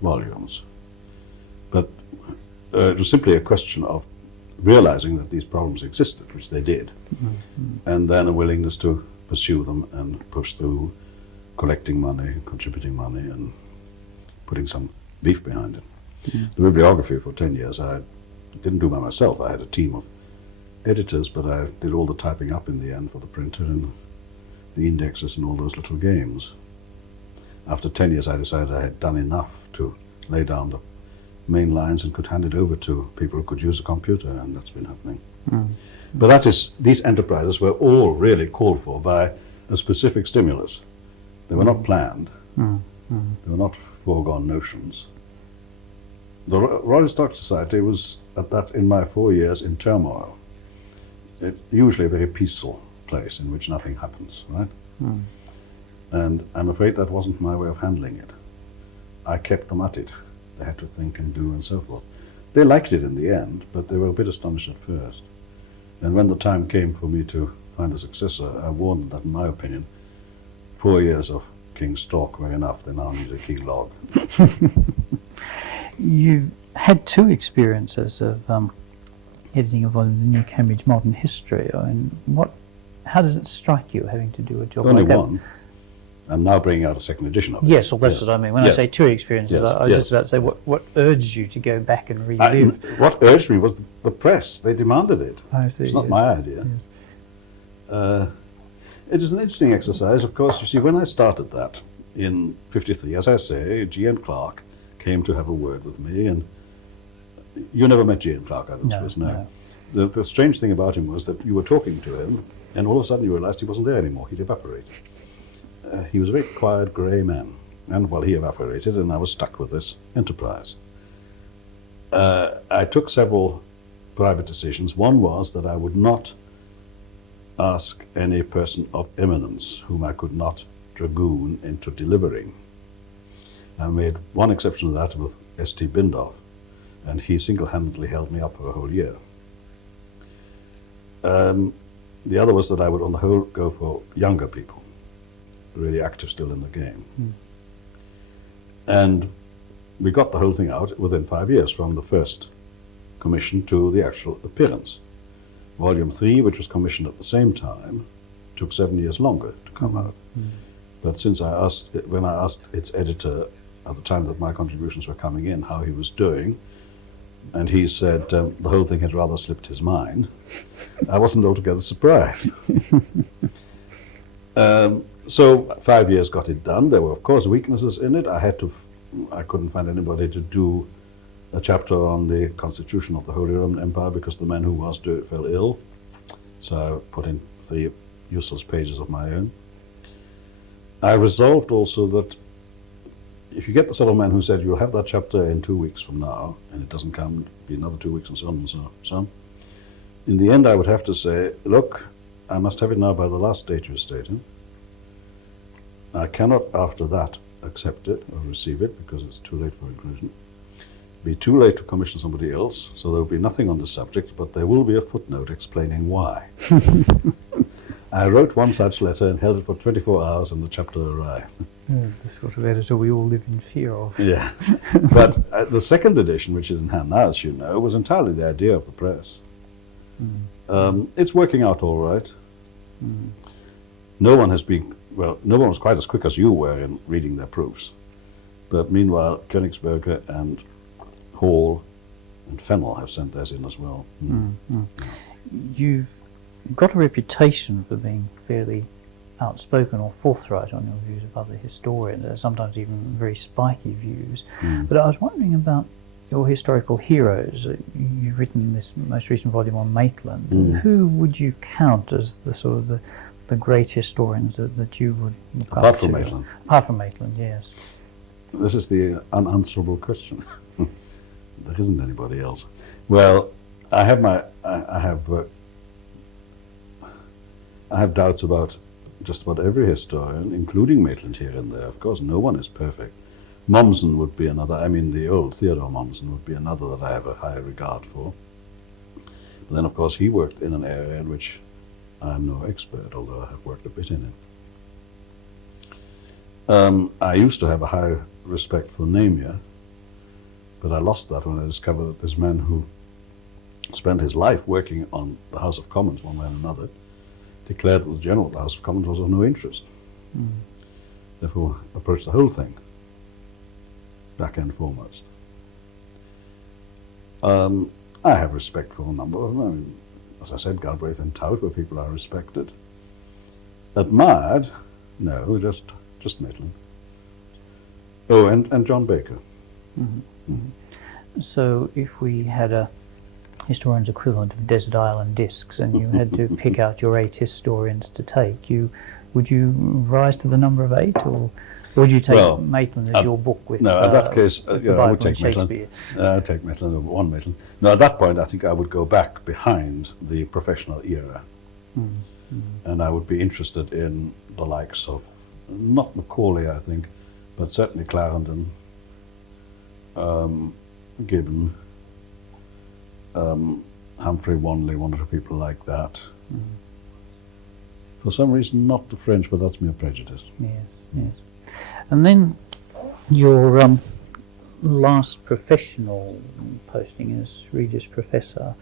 volumes. But it was simply a question of realizing that these problems existed, which they did, and then a willingness to pursue them and push through, collecting money, contributing money, and putting some beef behind it. The bibliography for 10 years I didn't do by myself. I had a team of editors, but I did all the typing up in the end for the printer and the indexes and all those little games. After 10 years I decided I had done enough to lay down the main lines and could hand it over to people who could use a computer, and that's been happening. But that is, these enterprises were all really called for by a specific stimulus. They were not planned. They were not foregone notions. The Royal Historical Society was, at that, in my 4 years, in turmoil. It's usually a very peaceful place in which nothing happens, right? And I'm afraid that wasn't my way of handling it. I kept them at it. They had to think and do and so forth. They liked it in the end, but they were a bit astonished at first. And when the time came for me to find a successor, I warned them that, in my opinion, 4 years of King Stalk were enough. They now need a King Log. You've had 2 experiences of editing a volume of the New Cambridge Modern History. I mean, how does it strike you having to do a job Only like that? one. I'm now bringing out a second edition of it. Yes, well, that's what I mean. When I say 2 experiences, I was yes. just about to say, what urged you to go back and relive? What urged me was the press. They demanded it. I see, It's not yes. my idea. Yes. It is an interesting exercise. Of course, you see, when I started that in 53, as I say, G.N. Clark came to have a word with me, and you never met G.N. Clark, I don't suppose, no. The strange thing about him was that you were talking to him, and all of a sudden you realized he wasn't there anymore. He'd evaporated. He was a very quiet, grey man, and well, he evaporated, and I was stuck with this enterprise. I took several private decisions. One was that I would not ask any person of eminence whom I could not dragoon into delivering. I made one exception to that with S.T. Bindoff, and he single-handedly held me up for a whole year. The other was that I would on the whole go for younger people, really active still in the game. And we got the whole thing out within 5 years from the first commission to the actual appearance. Volume 3, which was commissioned at the same time, took 7 years longer to come out. But since when I asked its editor at the time that my contributions were coming in how he was doing, and he said the whole thing had rather slipped his mind, I wasn't altogether surprised. So 5 years got it done. There were, of course, weaknesses in it. I couldn't find anybody to do a chapter on the constitution of the Holy Roman Empire because the man who was doing it fell ill. So I put in 3 useless pages of my own. I resolved also that if you get the sort of man who said you'll have that chapter in 2 weeks from now, and it doesn't come, it'll be another 2 weeks and so on and so on. In the end, I would have to say, look, I must have it now by the last date you stated. I cannot, after that, accept it or receive it because it's too late for inclusion. Be too late to commission somebody else, so there will be nothing on the subject, but there will be a footnote explaining why. I wrote one such letter and held it for 24 hours and the chapter arrived. The sort of editor we all live in fear of. Yeah, but the second edition, which is in hand now, as you know, was entirely the idea of the press. It's working out all right. No one was quite as quick as you were in reading their proofs. But meanwhile, Königsberger and Hall and Fennell have sent theirs in as well. You've got a reputation for being fairly outspoken or forthright on your views of other historians, sometimes even very spiky views. But I was wondering about your historical heroes. You've written this most recent volume on Maitland. Who would you count as the sort of the great historians that you would look up to? Apart from Maitland. Apart from Maitland, yes. This is the unanswerable question. There isn't anybody else. Well, I have doubts about just about every historian, including Maitland here and there. Of course, no one is perfect. Mommsen would be another. The old Theodore Mommsen would be another that I have a high regard for. But then, of course, he worked in an area in which I'm no expert, although I have worked a bit in it. I used to have a high respect for Namier, but I lost that when I discovered that this man who spent his life working on the House of Commons one way and another declared that the General of the House of Commons was of no interest. Therefore, approached the whole thing back and foremost. I have respect for a number of them. As I said, Galbraith and Tout were people I respected. Admired? No, just Maitland. Oh, and John Baker. So if we had a historian's equivalent of desert island discs and you had to pick out your 8 historians to take, would you rise to the number of 8, or would you take Maitland as your book with no, in that case, I would take Maitland. I'd take Maitland over one Maitland. No, at that point, I think I would go back behind the professional era. And I would be interested in the likes of, not Macaulay, I think, but certainly Clarendon, Gibbon, Humphrey Wanley, one or two people like that. For some reason, not the French, but that's mere prejudice. Yes. And then your last professional posting as Regius Professor,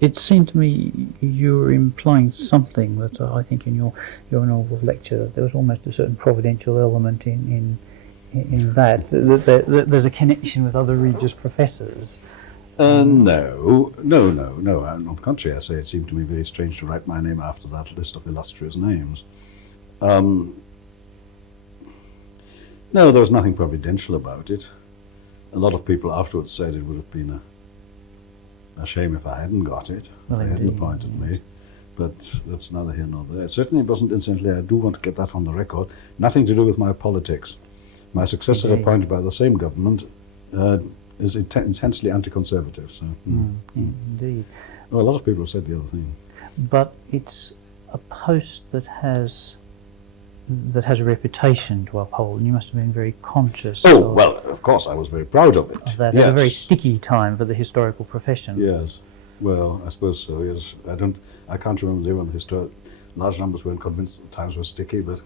it seemed to me you were implying something that I think in your inaugural lecture, there was almost a certain providential element in that there's a connection with other Regius Professors. No. On the contrary, I say it seemed to me very strange to write my name after that list of illustrious names. No, there was nothing providential about it. A lot of people afterwards said it would have been a shame if I hadn't got it. Well, they hadn't appointed me. But that's neither here nor there. It certainly wasn't, incidentally, I do want to get that on the record, nothing to do with my politics. My successor, appointed by the same government, is intensely anti-conservative. So, Indeed. Well, a lot of people have said the other thing. but it's a post that has a reputation to uphold, and you must have been very conscious Well, of course, I was very proud of it. of that. Yes. At a very sticky time for the historical profession. Yes. Well, I suppose so, yes. I can't remember the day when the large numbers weren't convinced that the times were sticky, but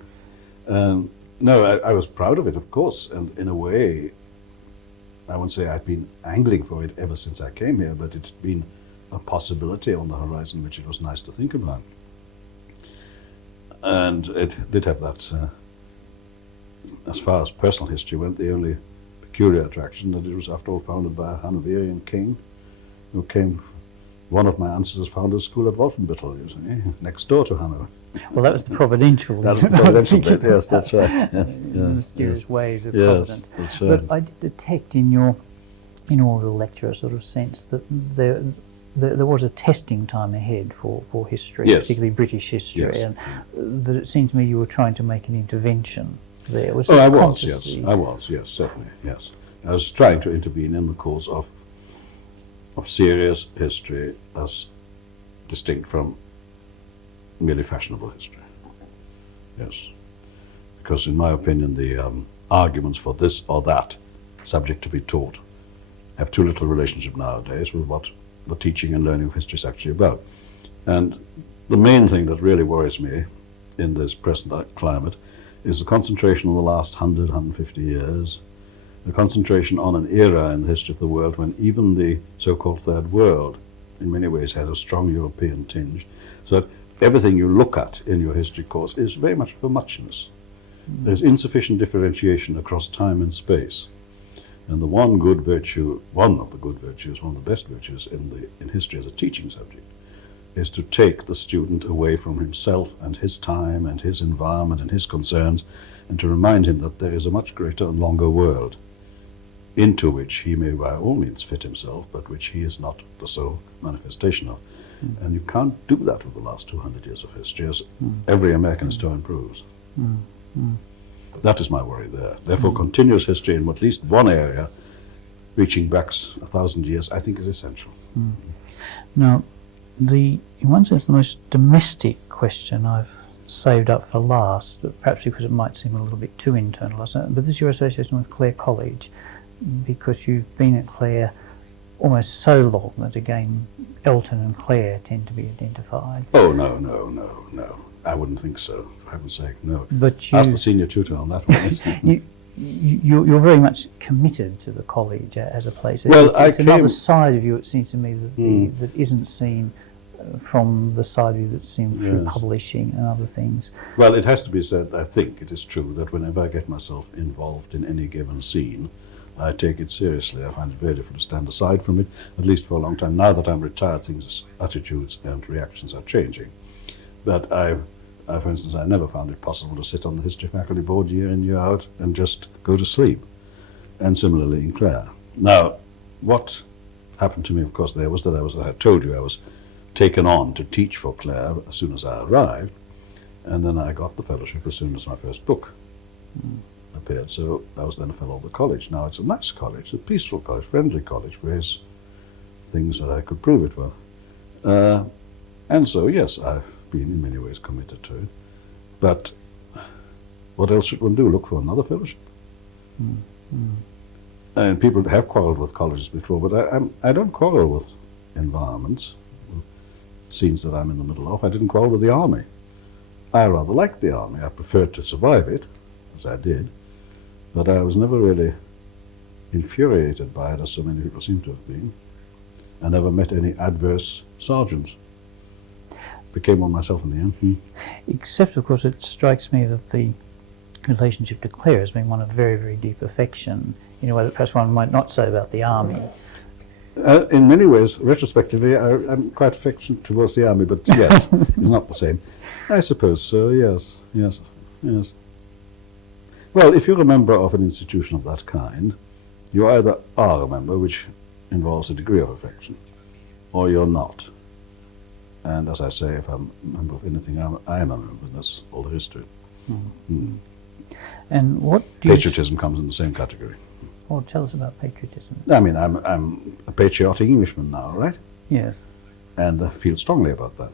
no, I was proud of it, of course, and in a way, I wouldn't say I'd been angling for it ever since I came here, but it's been a possibility on the horizon which it was nice to think about. And it did have that, as far as personal history went, the only peculiar attraction that it was, after all, founded by a Hanoverian king who came. One of my ancestors founded a school at Wolfenbüttel, you see, next door to Hanover. Well, that was the providential. That was the providential bit, yes, that's right. Yes, mysterious yes. ways of Yes, providence. that's right. But I did detect in your inaugural lecture a sort of sense that there was a testing time ahead for history, Yes. particularly British history, Yes. and that it seemed to me you were trying to make an intervention there. Was I this was, consciously? yes. I was, yes, certainly, yes. I was trying to intervene in the cause of serious history as distinct from merely fashionable history. Yes. Because in my opinion, the arguments for this or that subject to be taught have too little relationship nowadays with what the teaching and learning of history is actually about. And the main thing that really worries me in this present climate is the concentration on the last 100, 150 years, the concentration on an era in the history of the world when even the so-called Third World in many ways had a strong European tinge, so that everything you look at in your history course is very much of a muchness. There's insufficient differentiation across time and space. And the one of the good virtues, one of the best virtues in history as a teaching subject, is to take the student away from himself and his time and his environment and his concerns, and to remind him that there is a much greater and longer world into which he may by all means fit himself, but which he is not the sole manifestation of. And you can't do that with the last 200 years of history, as every American historian proves. That is my worry there. Therefore, continuous history in at least one area, reaching back 1,000 years, I think is essential. Now, in one sense, the most domestic question I've saved up for last, perhaps because it might seem a little bit too internal, but this is your association with Clare College, because you've been at Clare almost so long that again Elton and Clare tend to be identified. Oh, no. I wouldn't think so, for heaven's sake, no. But ask the senior tutor on that one. You're very much committed to the college as a place. Well, it's another side of you, it seems to me, that isn't seen from the side of you that's seen through publishing and other things. Well, it has to be said, I think it is true, that whenever I get myself involved in any given scene, I take it seriously. I find it very difficult to stand aside from it, at least for a long time. Now that I'm retired, attitudes and reactions are changing. But for instance, I never found it possible to sit on the history faculty board year in, year out and just go to sleep. And similarly in Clare. Now, what happened to me, of course, there was that I told you I was taken on to teach for Clare as soon as I arrived, and then I got the fellowship as soon as my first book appeared. So I was then a fellow of the college. Now it's a nice college, a peaceful college, friendly college, for his things that I could prove it well. And so, yes, I've been in many ways committed to it. But what else should one do? Look for another fellowship? And people have quarrelled with colleges before, but I don't quarrel with environments, with scenes that I'm in the middle of. I didn't quarrel with the army. I rather liked the army. I preferred to survive it, as I did, but I was never really infuriated by it, as so many people seem to have been. I never met any adverse sergeants. Became one myself in the end. Except, of course, it strikes me that the relationship to Clare has been one of very, very deep affection, in a way that perhaps one might not say about the army. In many ways, retrospectively, I'm quite affectionate towards the army, but yes, it's not the same. I suppose so, yes. Well, if you're a member of an institution of that kind, you either are a member, which involves a degree of affection, or you're not. And as I say, if I'm a member of anything, I am a member, and that's all there is to it. And what do Patriotism comes in the same category. Oh, tell us about patriotism. I mean, I'm a patriotic Englishman now, right? Yes. And I feel strongly about that.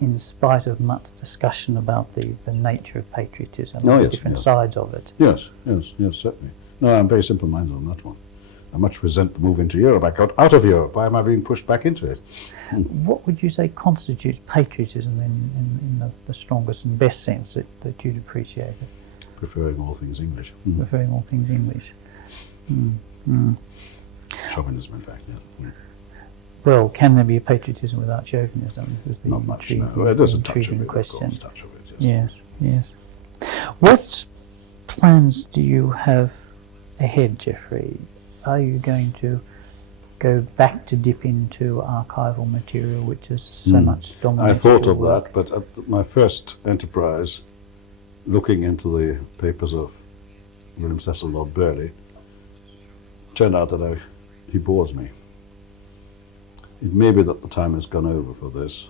in spite of much discussion about the nature of patriotism, Oh, and the yes, different yes. sides of it. Yes, certainly. No, I'm very simple-minded on that one. I much resent the move into Europe. I got out of Europe. Why am I being pushed back into it? What would you say constitutes patriotism in the strongest and best sense that you'd appreciate it? Preferring all things English. Preferring all things English. Chauvinism, in fact, yeah. Well, can there be a patriotism without chauvinism? This is the Not much, no. intriguing- Well, there's a touch of intriguing it, question. of course, touch of it, yes. Yes, yes. What plans do you have ahead, Geoffrey? Are you going to go back to dip into archival material, which is so much dominated I thought your of work? that, but at my first enterprise, looking into the papers of William Cecil Lord Burghley, turned out that he bores me. It may be that the time has gone over for this.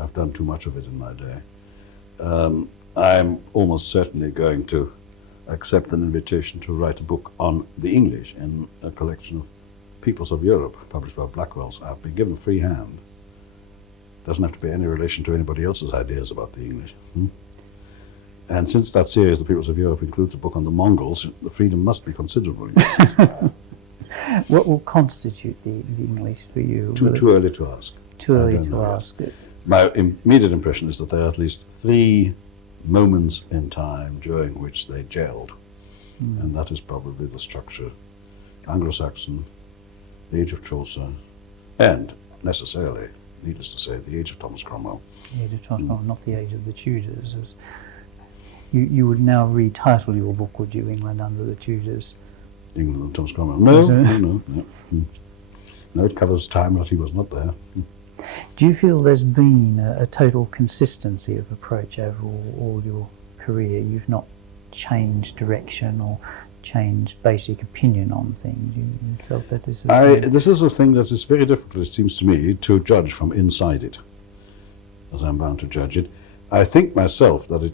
I've done too much of it in my day. I'm almost certainly going to accept an invitation to write a book on the English in a collection of Peoples of Europe, published by Blackwell's. I've been given free hand. Doesn't have to be any relation to anybody else's ideas about the English. And since that series, The Peoples of Europe, includes a book on the Mongols, the freedom must be considerable. What will constitute the English for you? Too early to ask. Too I early don't to know yet. ask. My immediate impression is that there are at least 3 moments in time during which they gelled. And that is probably the structure: Anglo-Saxon, the age of Chaucer, and necessarily, needless to say, the age of Thomas Cromwell. The age of Tudor, not the age of the Tudors. You would now retitle your book, would you, England under the Tudors? England and Thomas Cromwell. No. No, it covers time that he was not there. Do you feel there's been a total consistency of approach over all your career? You've not changed direction or changed basic opinion on things? You felt that this is... This is a thing that is very difficult, it seems to me, to judge from inside it, as I'm bound to judge it. I think myself that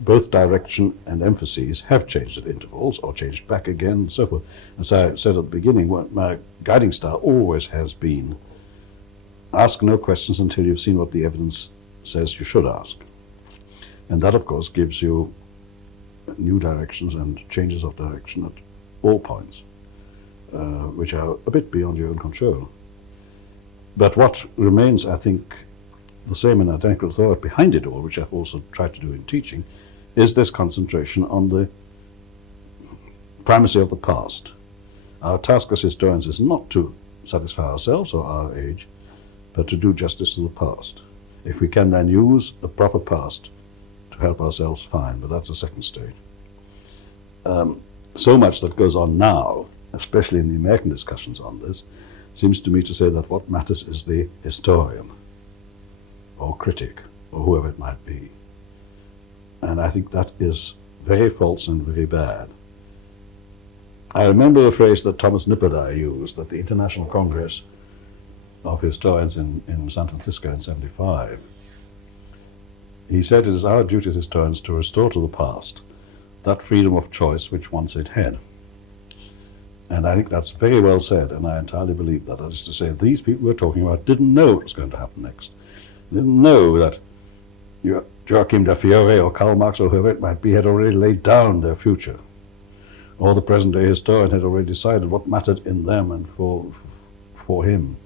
both direction and emphases have changed at intervals, or changed back again, and so forth. As I said at the beginning, my guiding star always has been: ask no questions until you've seen what the evidence says you should ask. And that, of course, gives you new directions and changes of direction at all points, which are a bit beyond your own control. But what remains, I think, the same and identical thought behind it all, which I've also tried to do in teaching, is this concentration on the primacy of the past. Our task as historians is not to satisfy ourselves or our age, but to do justice to the past. If we can then use a proper past to help ourselves, fine, but that's the second stage. So much that goes on now, especially in the American discussions on this, seems to me to say that what matters is the historian, or critic, or whoever it might be. And I think that is very false and very bad. I remember a phrase that Thomas Nipperdey used at the International Congress of Historians in San Francisco in '75. He said, "It is our duty as historians to restore to the past that freedom of choice which once it had." And I think that's very well said, and I entirely believe that. That is to say, these people we're talking about didn't know what was going to happen next. They didn't know that Joachim de Fiore or Karl Marx or whoever it might be had already laid down their future. Or the present-day historian had already decided what mattered in them and for him.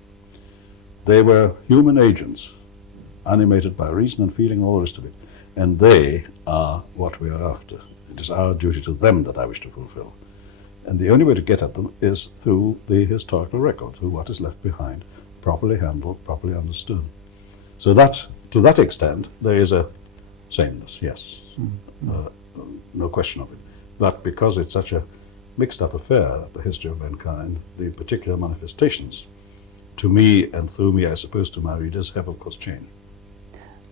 They were human agents, animated by reason and feeling, all the rest of it. And they are what we are after. It is our duty to them that I wish to fulfill. And the only way to get at them is through the historical record, through what is left behind, properly handled, properly understood. So that, to that extent, there is a sameness, yes, no question of it. But because it's such a mixed-up affair, the history of mankind, the particular manifestations, to me and through me, I suppose, to my readers, have of course changed.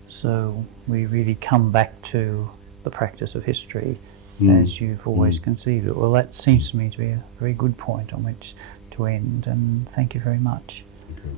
So we really come back to the practice of history as you've always conceived it. Well, that seems to me to be a very good point on which to end, and thank you very much. Thank you.